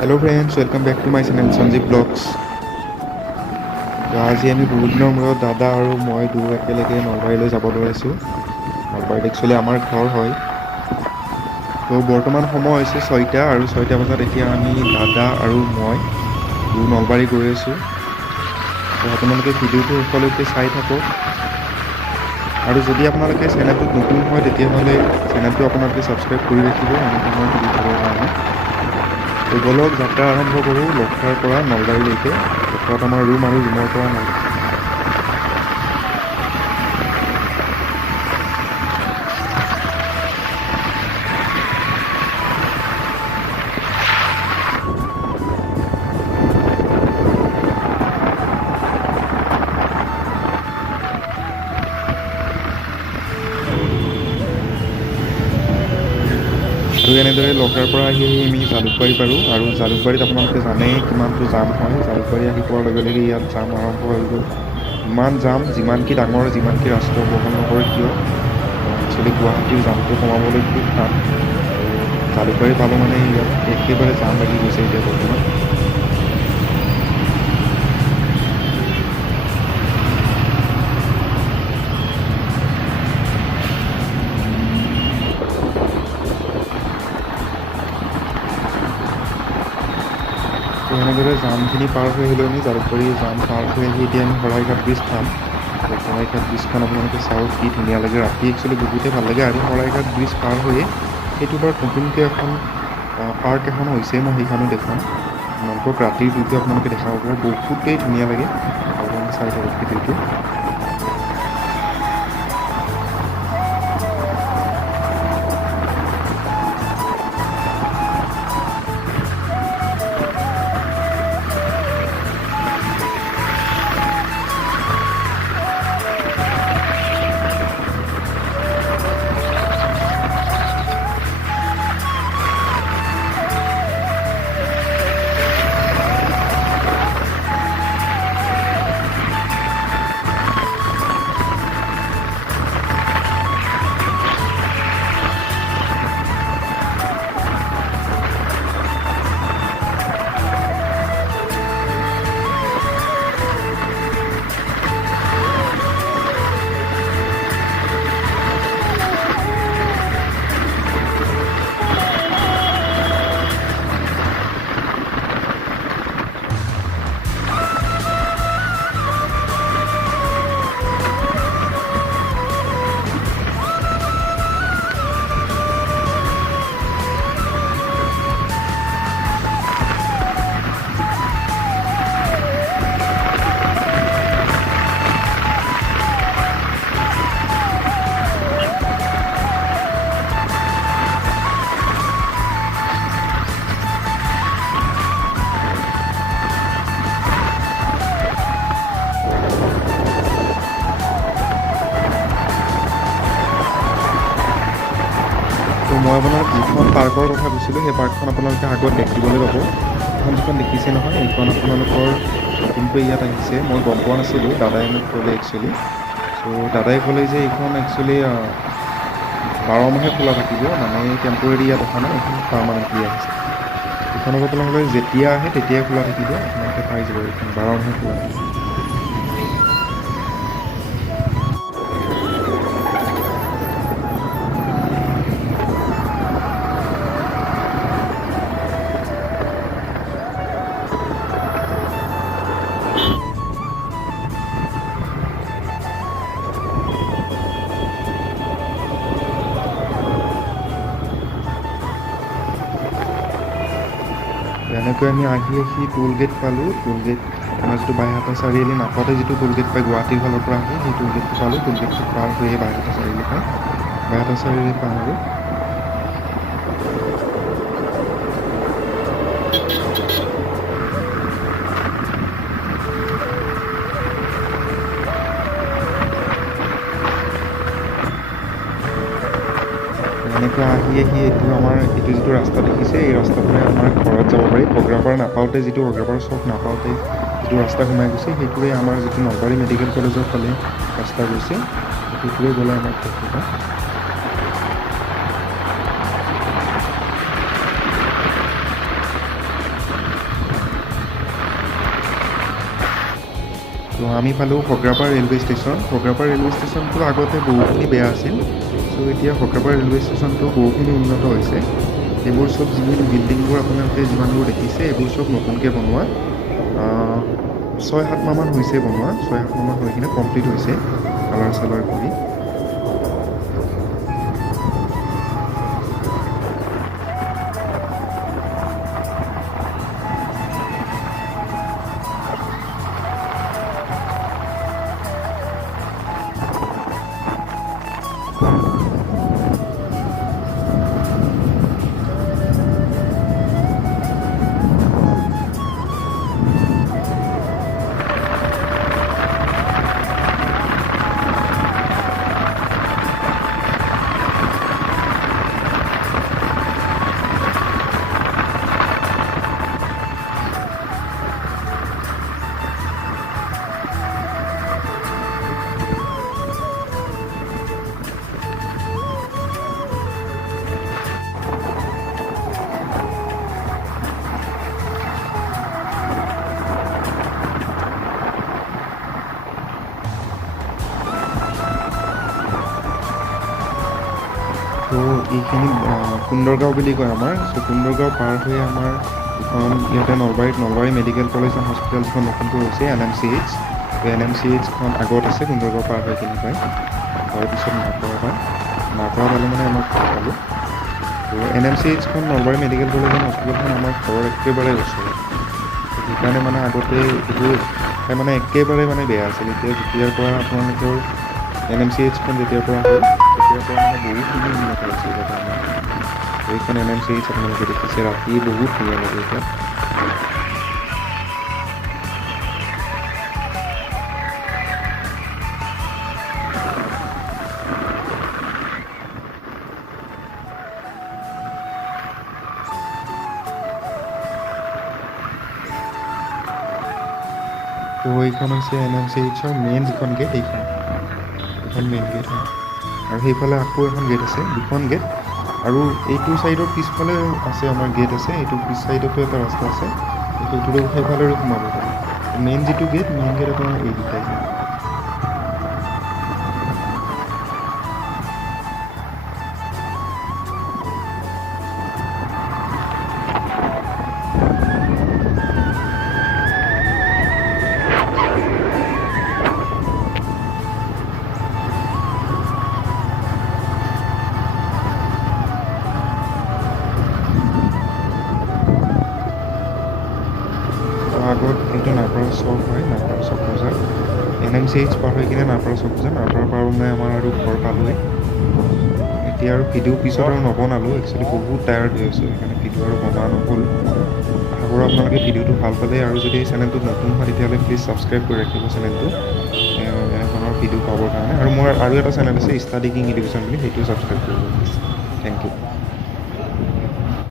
Hello friends, welcome back to my channel Sanjib blogs. আজি আমি বহুত দিনৰ মূৰত দাদা আৰু মই দুয়ো একেলগে নলবাৰীলৈ যাব ওলাইছোঁ। নলবাৰীত একচুৱেলি আমাৰ ঘৰ হয়। তো বৰ্তমান সময় হৈছে 6টা আৰু 6টা বজাত এতিয়া আমি দাদা আৰু মই দুয়ো নলবাৰী গৈ আছোঁ। তো আপোনালোকে ভিডিঅ'টো শেষলৈকে চাই থাকক। আৰু যদি আপোনালোকে চেনেলটোত নতুন হয় তেতিয়াহ'লে চেনেলটো আপোনালোকে ছাবস্ক্ৰাইব কৰি ৰাখিব এনে ধৰণৰ ভিডিঅ' চাবৰ কাৰণে। তো বলক যাত্ৰা আৰম্ভ কৰোঁ লখৰাৰ পৰা নলবাৰীলৈকে। লখৰাত আমাৰ ৰুম আৰু ৰুমৰ পৰা আৰু এনেদৰে লখৰাৰ পৰা আহি আমি জালুকবাৰী পাৰোঁ। আৰু জালুকবাৰীত আপোনালোকে জানেই কিমানটো জাম হয়। জালুকবাৰী আহি পোৱাৰ লগে লগে ইয়াত জাম আৰম্ভ হৈ গ'ল। ইমান জাম, যিমানকি ডাঙৰ যিমানকি ৰাস্তা বহল নকৰে কিয়, একচুৱেলি গুৱাহাটীৰ জামটো কমাবলৈ খুব টান। আৰু জালুকবাৰী পালোঁ মানে ইয়াত একেবাৰে জাম লাগি গৈছে এতিয়া বৰ্তমান। তো এনেদৰে জামখিনি পাৰ হৈ আহিলোঁ আমি। জালুকবাৰী জাম পাৰ হৈ আহি এতিয়া আমি শৰাইঘাট ব্ৰিজ পাম। তো শৰাইঘাট ব্ৰিজখন আপোনালোকে চাওক কি ধুনীয়া লাগে। ৰাতি একচুৱেলি বহুতেই ভাল লাগে। আৰু শৰাইঘাট ব্ৰিজ পাৰ হৈয়ে সেইটো বাৰু নতুনকৈ এখন পাৰ্ক এখন হৈছে, মই সেইখনো দেখুৱাম আপোনালোকক। ৰাতিৰ ভিউটো আপোনালোকে দেখাব পাৰে, বহুতেই ধুনীয়া লাগে। আপোনালোকে চাই থাকক ভিডিঅ'টো। তো মই আপোনালোক যিখন পাৰ্কৰ কথা কৈছিলোঁ সেই পাৰ্কখন আপোনালোকে আগত দেখিবলৈ পাব। এখন যিখন দেখিছে নহয়, এইখন আপোনালোকৰ নতুনকৈ ইয়াত আহিছে। মই গম পোৱা নাছিলোঁ, দাদাই মোক ক'লে একচুৱেলি। চ' দাদাই ক'লে যে এইখন একচুৱেলি 12 মাহে খোলা থাকিব, মানে টেম্পৰেৰী ইয়াত অহা নাই, এইখন পাৰ্মানেণ্টলি আহিছে। এইখনত আপোনালোকে যেতিয়া আহে তেতিয়াই খোলা থাকিব, আপোনালোকে পাই যাব। এইখন 12 মাহে খোলা থাকিব। এনেকৈ আমি আহি টোল গেট পালোঁ। টোল গেট আপোনাৰ যিটো বাইহাটা চাৰিআলি নাপাওঁতে যিটো টোল গেট পায় গুৱাহাটীৰ ফালৰ পৰা আহি, সেই টোল গেটটো পালোঁ। টোল গেটটো পাৰ হৈয়ে বাইহাটা চাৰিআলি পায়। বাইহাটা চাৰিআলি পাম আৰু এনেকৈ আহি এইটো যিটো ৰাস্তা দেখিছে, এই ৰাস্তাটোৰে আমাৰ ঘৰত যাব পাৰি। বগ্ৰাপাৰ নাপাওঁতে যিটো বগ্ৰাপাৰ চক নাপাওঁতে যিটো ৰাস্তা সোমাই গৈছে, সেইটোৱে আমাৰ যিটো নলবাৰী মেডিকেল কলেজৰ ফালে ৰাস্তা গৈছে, সেইটোৱে গ'লে আমাৰ ঘৰ হ'ব। আমি পালোঁ হগ্ৰাপাৰ ৰেলৱে ষ্টেচন। হগ্ৰাপাৰ ৰেলৱে ষ্টেচনটো আগতে বহুখিনি বেয়া আছিল। চ' এতিয়া হগ্ৰাপাৰ ৰেলৱে ষ্টেচনটো বহুখিনি উন্নত হৈছে। এইবোৰ চব যিবোৰ বিল্ডিংবোৰ আপোনালোকে যিমানবোৰ দেখিছে এইবোৰ চব নতুনকৈ বনোৱা। 6-7 মাহমান হৈছে বনোৱা, 6-7 মাহমান হৈ কিনে কমপ্লিট হৈছে কালাৰ চালাৰ কৰি। তো এইখিনি কুন্দৰগাঁও বুলি কয় আমাৰ। চ' কুন্দৰগাঁও পাৰ হৈ আমাৰ এখন ইয়াতে নলবাৰী মেডিকেল কলেজ এণ্ড হস্পিটেলখন নতুনকৈ হৈছে NMCH। NMCHখন আগত আছে, কুন্দৰগাঁও পাৰ হৈ কিনে পায়। তাৰপিছত নাপৰা পায়, নাপৰা পালে মানে আমাৰ ঘৰ পালোঁ। তো NMCHখন নলবাৰী মেডিকেল কলেজ এণ্ড হস্পিটেলখন আমাৰ ঘৰৰ একেবাৰে ওচৰত। সেইকাৰণে মানে আগতে এইবোৰ মানে একেবাৰে মানে বেয়া আছিল। এতিয়া যেতিয়াৰ পৰা আপোনালোকৰ NMCHখন যেতিয়াৰ পৰা হ'ল তেতিয়াৰ পৰা মানে বহুতখিনি উন্নত হৈছে জেগা আমাৰ। এইখন NMCH আপোনালোকে দেখিছে, ৰাতি বহুত ধুনীয়া লাগে এতিয়া। তো এইখন হৈছে NMCHৰ মেইন যিখন গেট, এইখন মেইন গেট হয়। আৰু সেইফালে আকৌ এখন গেট আছে, 2খন গেট। আৰু এইটো ছাইডৰ পিছফালে আছে আমাৰ গেট আছে, এইটো পিছ ছাইডতো এটা ৰাস্তা আছে, সেইটোতো সেইফালেও সোমাব পাৰে। মেইন যিটো গেট, মেইন গেট আপোনাৰ এই দুটাই গেট। আগত এইটো নাপৰা চক হয়, নাপৰা চক বজাৰ। NMCH পাৰ হৈ কিনে নাপৰা চক বজাৰ, নাপৰা পাৰ মানে আমাৰ আৰু ঘৰ পালোঁৱে। এতিয়া আৰু ভিডিঅ' পিছত আৰু নবনালোঁ, একচুৱেলি বহুত টায়াৰ্ড হৈ আছোঁ, সেইকাৰণে ভিডিঅ' আৰু বনোৱা নহ'ল। আশা কৰোঁ আপোনালোকে ভিডিঅ'টো ভাল পালে, আৰু যদি এই চেনেলটোত নতুন হয় তেতিয়াহ'লে প্লিজ ছাবস্ক্ৰাইব কৰি ৰাখিব চেনেলটো এনেধৰণৰ ভিডিঅ' পাবৰ কাৰণে। আৰু মোৰ আৰু এটা চেনেল আছে ষ্টাডি কিং এডুকেশ্যন বুলি, সেইটোও ছাবস্ক্ৰাইব কৰিব প্লিজ। Thank U.